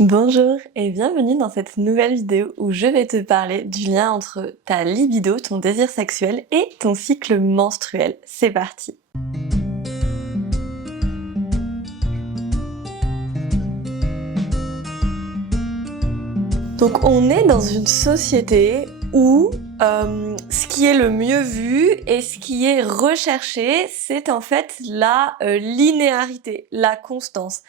Bonjour et bienvenue dans cette nouvelle vidéo où je vais te parler du lien entre ta libido, ton désir sexuel et ton cycle menstruel. C'est parti! Donc on est dans une société où ce qui est le mieux vu et ce qui est recherché, c'est en fait la linéarité, la constance.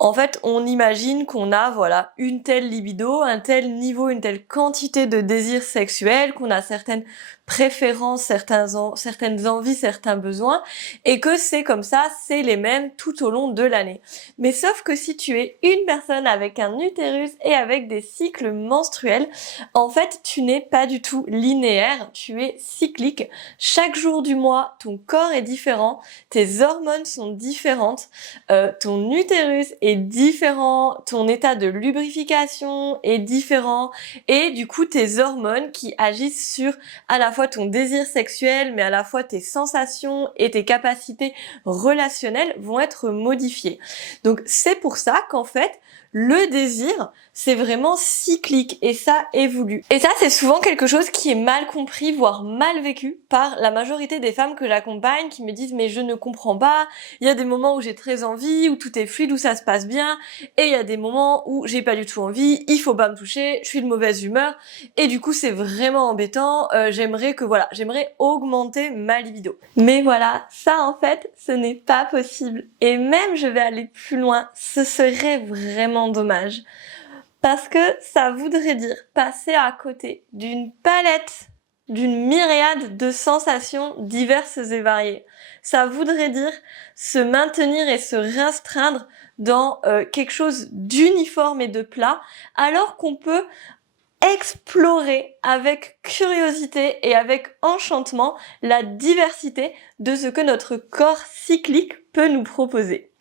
En fait, on imagine qu'on a voilà une telle libido, un tel niveau, une telle quantité de désir sexuel, qu'on a certaines préférences, certaines envies, certains besoins, et que c'est comme ça, c'est les mêmes tout au long de l'année. Mais sauf que si tu es une personne avec un utérus et avec des cycles menstruels, en fait, tu n'es pas du tout linéaire, tu es cyclique. Chaque jour du mois, ton corps est différent, tes hormones sont différentes, ton utérus est différent, ton état de lubrification est différent, et du coup, tes hormones qui agissent sur à la fois ton désir sexuel, mais à la fois tes sensations et tes capacités relationnelles vont être modifiées. Donc c'est pour ça qu'en fait, le désir, c'est vraiment cyclique et ça évolue. Et ça, c'est souvent quelque chose qui est mal compris, voire mal vécu par la majorité des femmes que j'accompagne qui me disent mais je ne comprends pas, il y a des moments où j'ai très envie, où tout est fluide, où ça se passe bien, et il y a des moments où j'ai pas du tout envie, il faut pas me toucher, je suis de mauvaise humeur, et du coup c'est vraiment embêtant, j'aimerais augmenter ma libido. Mais voilà, ça en fait, ce n'est pas possible. Et même je vais aller plus loin, ce serait vraiment dommage. Parce que ça voudrait dire passer à côté d'une palette, d'une myriade de sensations diverses et variées. Ça voudrait dire se maintenir et se restreindre dans quelque chose d'uniforme et de plat, alors qu'on peut explorer avec curiosité et avec enchantement la diversité de ce que notre corps cyclique peut nous proposer.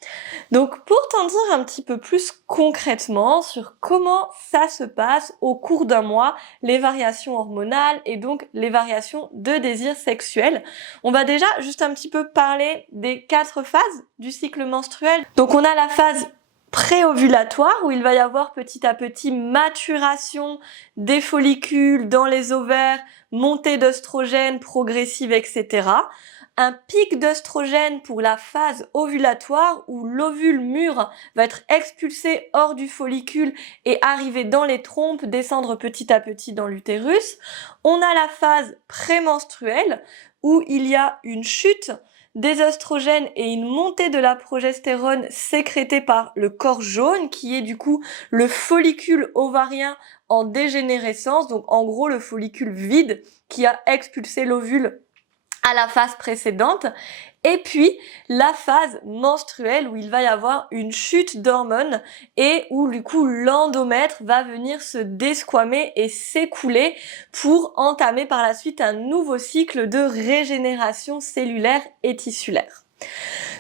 Donc pour t'en dire un petit peu plus concrètement sur comment ça se passe au cours d'un mois, les variations hormonales et donc les variations de désir sexuel, on va déjà juste un petit peu parler des 4 phases du cycle menstruel. Donc on a la phase préovulatoire où il va y avoir petit à petit maturation des follicules dans les ovaires, montée d'œstrogène progressive, etc. Un pic d'œstrogène pour la phase ovulatoire où l'ovule mûr va être expulsé hors du follicule et arriver dans les trompes, descendre petit à petit dans l'utérus. On a la phase prémenstruelle où il y a une chute des œstrogènes et une montée de la progestérone sécrétée par le corps jaune, qui est du coup le follicule ovarien en dégénérescence, donc en gros le follicule vide qui a expulsé l'ovule à la phase précédente, et puis la phase menstruelle où il va y avoir une chute d'hormones et où du coup l'endomètre va venir se desquamer et s'écouler pour entamer par la suite un nouveau cycle de régénération cellulaire et tissulaire.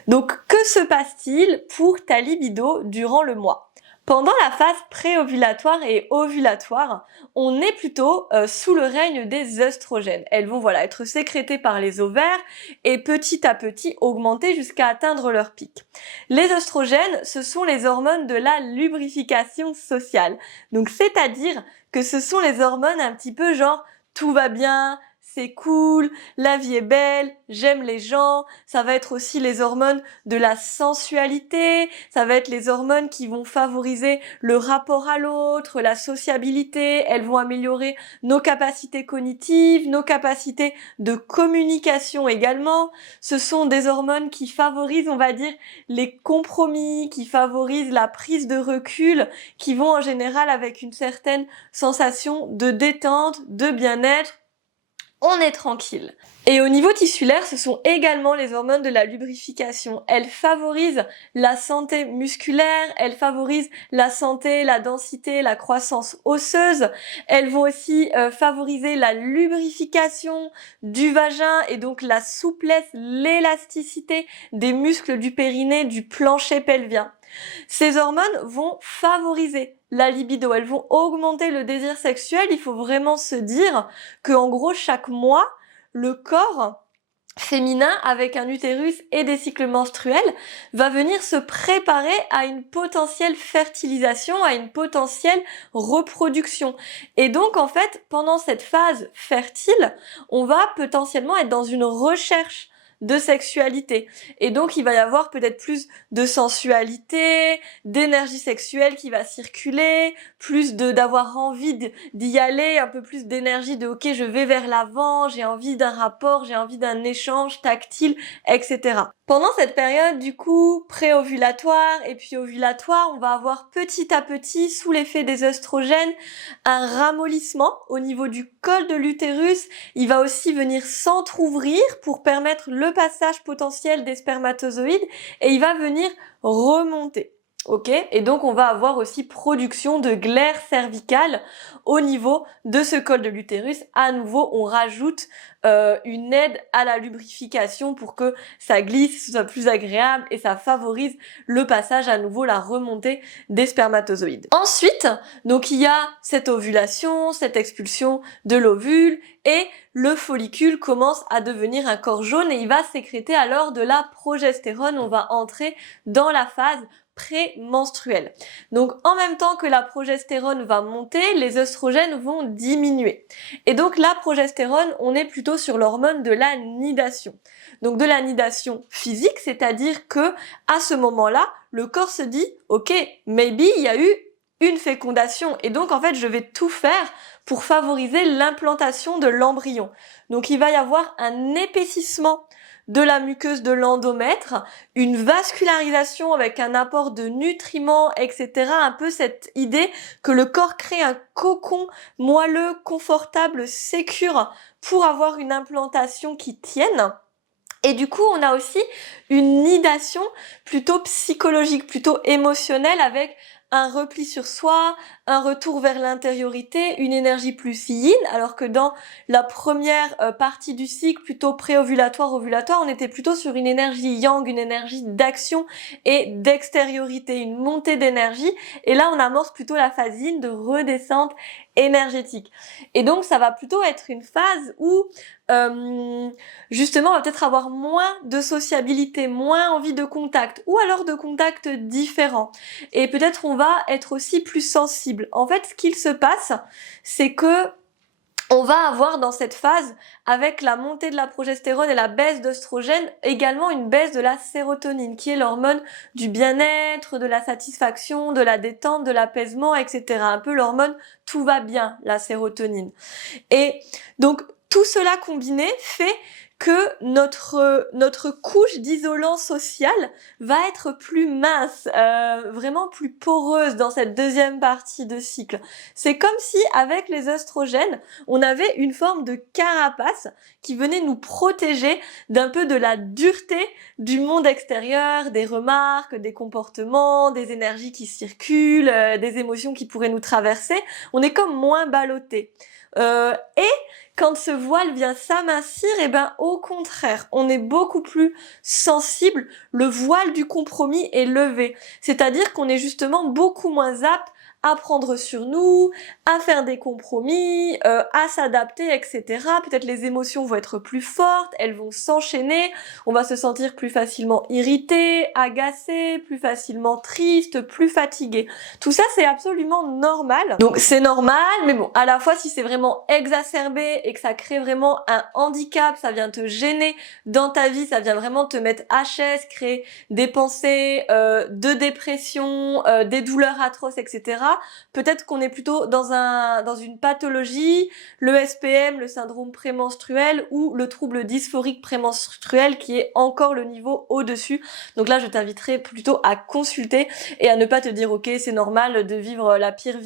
Donc que se passe-t-il pour ta libido durant le mois ? Pendant la phase préovulatoire et ovulatoire, on est plutôt sous le règne des œstrogènes. Elles vont être sécrétées par les ovaires et petit à petit augmenter jusqu'à atteindre leur pic. Les œstrogènes, ce sont les hormones de la lubrification sociale. Donc c'est-à-dire que ce sont les hormones un petit peu genre tout va bien, c'est cool, la vie est belle, j'aime les gens. Ça va être aussi les hormones de la sensualité, ça va être les hormones qui vont favoriser le rapport à l'autre, la sociabilité, elles vont améliorer nos capacités cognitives, nos capacités de communication également. Ce sont des hormones qui favorisent, on va dire, les compromis, qui favorisent la prise de recul, qui vont en général avec une certaine sensation de détente, de bien-être. On est tranquille. Et au niveau tissulaire, ce sont également les hormones de la lubrification. Elles favorisent la santé musculaire, elles favorisent la santé, la densité, la croissance osseuse. Elles vont aussi favoriser la lubrification du vagin et donc la souplesse, l'élasticité des muscles du périnée, du plancher pelvien. Ces hormones vont favoriser la libido, elles vont augmenter le désir sexuel. Il faut vraiment se dire que en gros chaque mois, le corps féminin avec un utérus et des cycles menstruels va venir se préparer à une potentielle fertilisation, à une potentielle reproduction. Et donc en fait, pendant cette phase fertile, on va potentiellement être dans une recherche de sexualité. Et donc il va y avoir peut-être plus de sensualité, d'énergie sexuelle qui va circuler, plus d'avoir envie d'y aller, un peu plus d'énergie de ok, je vais vers l'avant, j'ai envie d'un rapport, j'ai envie d'un échange tactile, etc. Pendant cette période du coup préovulatoire et puis ovulatoire, on va avoir petit à petit, sous l'effet des œstrogènes, un ramollissement au niveau du col de l'utérus. Il va aussi venir s'entrouvrir pour permettre le passage potentiel des spermatozoïdes et il va venir remonter. Ok, et donc on va avoir aussi production de glaire cervicale au niveau de ce col de l'utérus. À nouveau, on rajoute une aide à la lubrification pour que ça glisse, ce soit plus agréable et ça favorise le passage à nouveau, la remontée des spermatozoïdes. Ensuite, donc il y a cette ovulation, cette expulsion de l'ovule et le follicule commence à devenir un corps jaune et il va sécréter alors de la progestérone. On va entrer dans la phase prémenstruelle. Donc en même temps que la progestérone va monter, les œstrogènes vont diminuer. Et donc la progestérone, on est plutôt sur l'hormone de la nidation. Donc de la nidation physique, c'est-à-dire que à ce moment-là, le corps se dit OK, maybe il y a eu une fécondation et donc en fait, je vais tout faire pour favoriser l'implantation de l'embryon. Donc il va y avoir un épaississement de la muqueuse de l'endomètre, une vascularisation avec un apport de nutriments, etc. Un peu cette idée que le corps crée un cocon moelleux, confortable, sécure pour avoir une implantation qui tienne. Et du coup, on a aussi une nidation plutôt psychologique, plutôt émotionnelle avec un repli sur soi, un retour vers l'intériorité, une énergie plus yin, alors que dans la première partie du cycle, plutôt préovulatoire, ovulatoire, on était plutôt sur une énergie yang, une énergie d'action et d'extériorité, une montée d'énergie. Et là, on amorce plutôt la phase yin de redescente énergétique. Et donc, ça va plutôt être une phase où justement, on va peut-être avoir moins de sociabilité, moins envie de contact, ou alors de contacts différents. Et peut-être on va être aussi plus sensible. En fait, ce qu'il se passe, c'est que on va avoir dans cette phase, avec la montée de la progestérone et la baisse d'œstrogène, également une baisse de la sérotonine, qui est l'hormone du bien-être, de la satisfaction, de la détente, de l'apaisement, etc. Un peu l'hormone tout va bien, la sérotonine. Donc, tout cela combiné fait que notre couche d'isolant social va être plus mince, vraiment plus poreuse dans cette deuxième partie de cycle. C'est comme si avec les œstrogènes, on avait une forme de carapace qui venait nous protéger d'un peu de la dureté du monde extérieur, des remarques, des comportements, des énergies qui circulent, des émotions qui pourraient nous traverser. On est comme moins ballotté. Et quand ce voile vient s'amincir, eh ben au contraire, on est beaucoup plus sensible. Le voile du compromis est levé, c'est-à-dire qu'on est justement beaucoup moins apte à prendre sur nous, à faire des compromis, à s'adapter, etc. Peut-être les émotions vont être plus fortes, elles vont s'enchaîner, on va se sentir plus facilement irrité, agacé, plus facilement triste, plus fatigué. Tout ça, c'est absolument normal. Donc c'est normal, mais bon, à la fois, si c'est vraiment exacerbé et que ça crée vraiment un handicap, ça vient te gêner dans ta vie, ça vient vraiment te mettre HS, créer des pensées de dépression, des douleurs atroces, etc. Peut-être qu'on est plutôt dans une pathologie, le SPM, le syndrome prémenstruel ou le trouble dysphorique prémenstruel qui est encore le niveau au-dessus. Donc là, je t'inviterai plutôt à consulter et à ne pas te dire ok, c'est normal de vivre ma pire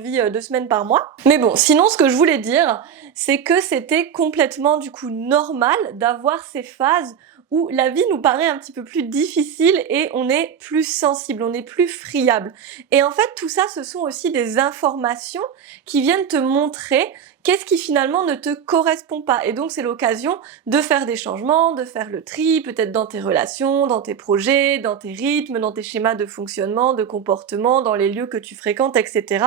vie 2 semaines par mois. Mais bon, sinon ce que je voulais dire, c'est que c'était complètement du coup normal d'avoir ces phases où la vie nous paraît un petit peu plus difficile et on est plus sensible, on est plus friable. Et en fait, tout ça, ce sont aussi des informations qui viennent te montrer qu'est-ce qui finalement ne te correspond pas. Et donc, c'est l'occasion de faire des changements, de faire le tri, peut-être dans tes relations, dans tes projets, dans tes rythmes, dans tes schémas de fonctionnement, de comportement, dans les lieux que tu fréquentes, etc.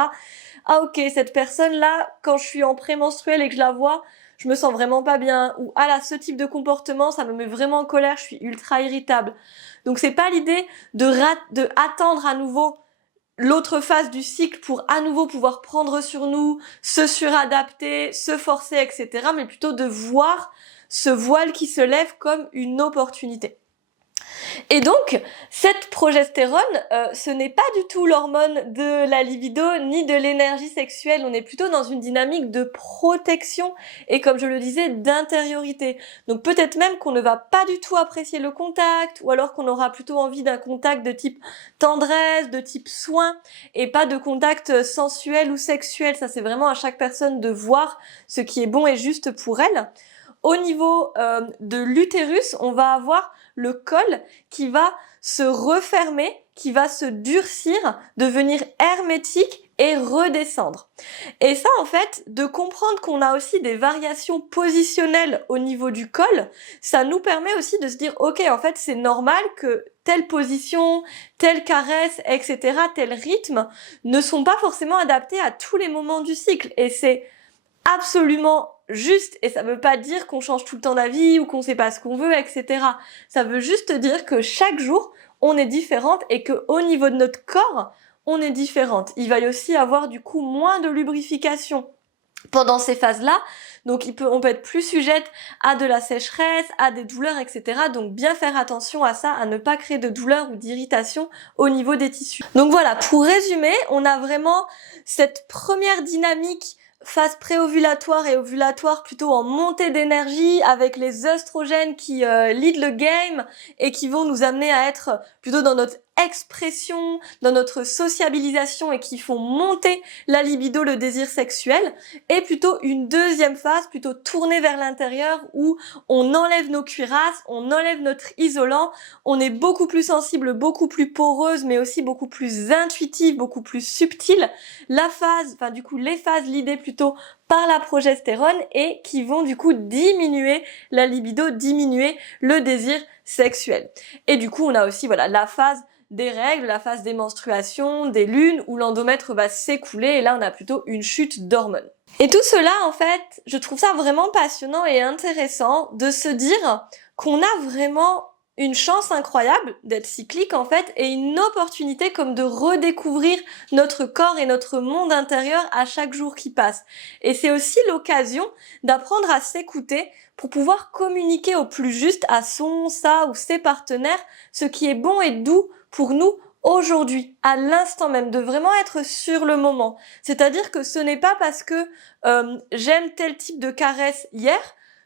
Ah ok, cette personne-là, quand je suis en prémenstruel et que je la vois, je me sens vraiment pas bien, ou ah là, ce type de comportement, ça me met vraiment en colère, je suis ultra irritable. Donc c'est pas l'idée de attendre à nouveau l'autre phase du cycle pour à nouveau pouvoir prendre sur nous, se suradapter, se forcer, etc. Mais plutôt de voir ce voile qui se lève comme une opportunité. Et donc, cette progestérone, ce n'est pas du tout l'hormone de la libido ni de l'énergie sexuelle. On est plutôt dans une dynamique de protection et, comme je le disais, d'intériorité. Donc peut-être même qu'on ne va pas du tout apprécier le contact, ou alors qu'on aura plutôt envie d'un contact de type tendresse, de type soin, et pas de contact sensuel ou sexuel. Ça, c'est vraiment à chaque personne de voir ce qui est bon et juste pour elle. Au niveau de l'utérus, on va avoir le col qui va se refermer, qui va se durcir, devenir hermétique et redescendre. Et ça, en fait, de comprendre qu'on a aussi des variations positionnelles au niveau du col, ça nous permet aussi de se dire, ok, en fait, c'est normal que telle position, telle caresse, etc., tel rythme ne sont pas forcément adaptés à tous les moments du cycle. Et c'est absolument juste, et ça veut pas dire qu'on change tout le temps d'avis ou qu'on sait pas ce qu'on veut, etc. Ça veut juste dire que chaque jour, on est différente et que au niveau de notre corps, on est différente. Il va y aussi avoir du coup moins de lubrification pendant ces phases-là, donc on peut être plus sujette à de la sécheresse, à des douleurs, etc. Donc bien faire attention à ça, à ne pas créer de douleurs ou d'irritation au niveau des tissus. Donc voilà, pour résumer, on a vraiment cette première dynamique phase préovulatoire et ovulatoire plutôt en montée d'énergie avec les œstrogènes qui lead le game et qui vont nous amener à être plutôt dans notre expression, dans notre sociabilisation et qui font monter la libido, le désir sexuel, et plutôt une deuxième phase plutôt tournée vers l'intérieur où on enlève nos cuirasses, on enlève notre isolant, on est beaucoup plus sensible, beaucoup plus poreuse, mais aussi beaucoup plus intuitive, beaucoup plus subtile. La phase, enfin du coup les phases l'idée plutôt par la progestérone et qui vont du coup diminuer la libido, diminuer le désir sexuel. Et du coup on a aussi voilà la phase des règles, la phase des menstruations, des lunes, où l'endomètre va s'écouler, et là on a plutôt une chute d'hormones. Et tout cela, en fait, je trouve ça vraiment passionnant et intéressant de se dire qu'on a vraiment une chance incroyable d'être cyclique, en fait, et une opportunité comme de redécouvrir notre corps et notre monde intérieur à chaque jour qui passe. Et c'est aussi l'occasion d'apprendre à s'écouter pour pouvoir communiquer au plus juste à sa ou ses partenaires ce qui est bon et doux pour nous aujourd'hui, à l'instant même, de vraiment être sur le moment. C'est-à-dire que ce n'est pas parce que j'aime tel type de caresse hier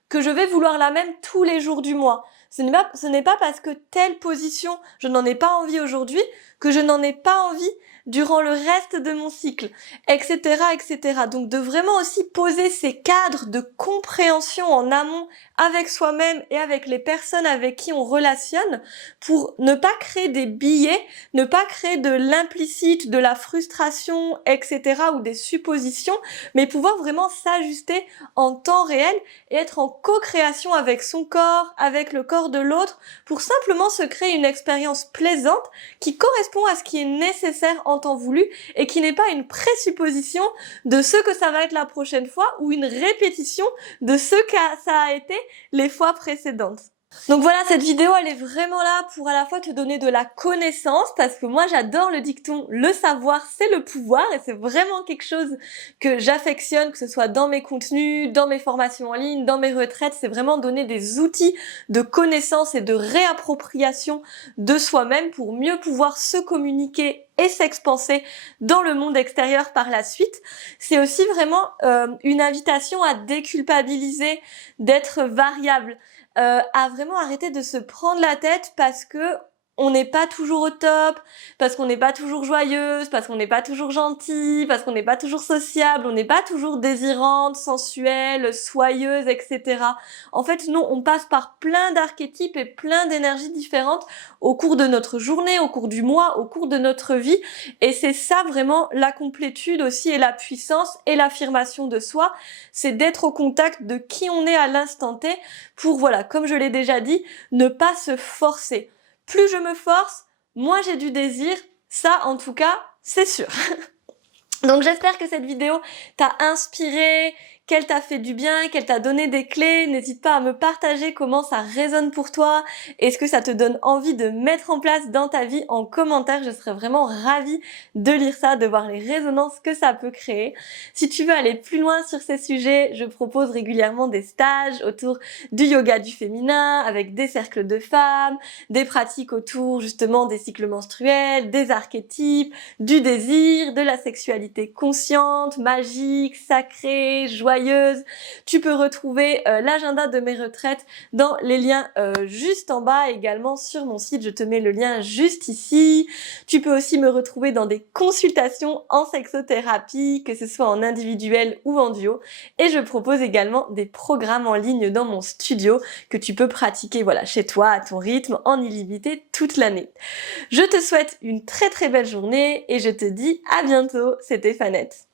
que je vais vouloir la même tous les jours du mois. Ce n'est pas parce que telle position, je n'en ai pas envie aujourd'hui, que je n'en ai pas envie durant le reste de mon cycle, etc., etc. Donc de vraiment aussi poser ces cadres de compréhension en amont avec soi-même et avec les personnes avec qui on relationne pour ne pas créer des billets, ne pas créer de l'implicite, de la frustration, etc. ou des suppositions, mais pouvoir vraiment s'ajuster en temps réel et être en co-création avec son corps, avec le corps de l'autre, pour simplement se créer une expérience plaisante qui correspond à ce qui est nécessaire en temps voulu et qui n'est pas une présupposition de ce que ça va être la prochaine fois ou une répétition de ce que ça a été les fois précédentes. Donc voilà, cette vidéo elle est vraiment là pour à la fois te donner de la connaissance, parce que moi j'adore le dicton le savoir c'est le pouvoir, et c'est vraiment quelque chose que j'affectionne, que ce soit dans mes contenus, dans mes formations en ligne, dans mes retraites. C'est vraiment donner des outils de connaissance et de réappropriation de soi-même pour mieux pouvoir se communiquer et s'expanser dans le monde extérieur par la suite. C'est aussi vraiment une invitation à déculpabiliser d'être variable, à vraiment arrêter de se prendre la tête parce que on n'est pas toujours au top, parce qu'on n'est pas toujours joyeuse, parce qu'on n'est pas toujours gentille, parce qu'on n'est pas toujours sociable, on n'est pas toujours désirante, sensuelle, soyeuse, etc. En fait, non, on passe par plein d'archétypes et plein d'énergies différentes au cours de notre journée, au cours du mois, au cours de notre vie. Et c'est ça vraiment la complétude aussi, et la puissance et l'affirmation de soi. C'est d'être au contact de qui on est à l'instant T pour, voilà, comme je l'ai déjà dit, ne pas se forcer. Plus je me force, moins j'ai du désir. Ça, en tout cas, c'est sûr. Donc j'espère que cette vidéo t'a inspiré, qu'elle t'a fait du bien, qu'elle t'a donné des clés. N'hésite pas à me partager comment ça résonne pour toi. Est-ce que ça te donne envie de mettre en place dans ta vie en commentaire? Je serais vraiment ravie de lire ça, de voir les résonances que ça peut créer. Si tu veux aller plus loin sur ces sujets, je propose régulièrement des stages autour du yoga du féminin, avec des cercles de femmes, des pratiques autour justement des cycles menstruels, des archétypes, du désir, de la sexualité consciente, magique, sacrée, joyeuse. Tu peux retrouver l'agenda de mes retraites dans les liens juste en bas, également sur mon site, je te mets le lien juste ici. Tu peux aussi me retrouver dans des consultations en sexothérapie, que ce soit en individuel ou en duo. Et je propose également des programmes en ligne dans mon studio que tu peux pratiquer voilà, chez toi, à ton rythme, en illimité toute l'année. Je te souhaite une très très belle journée et je te dis à bientôt, c'était Fanette.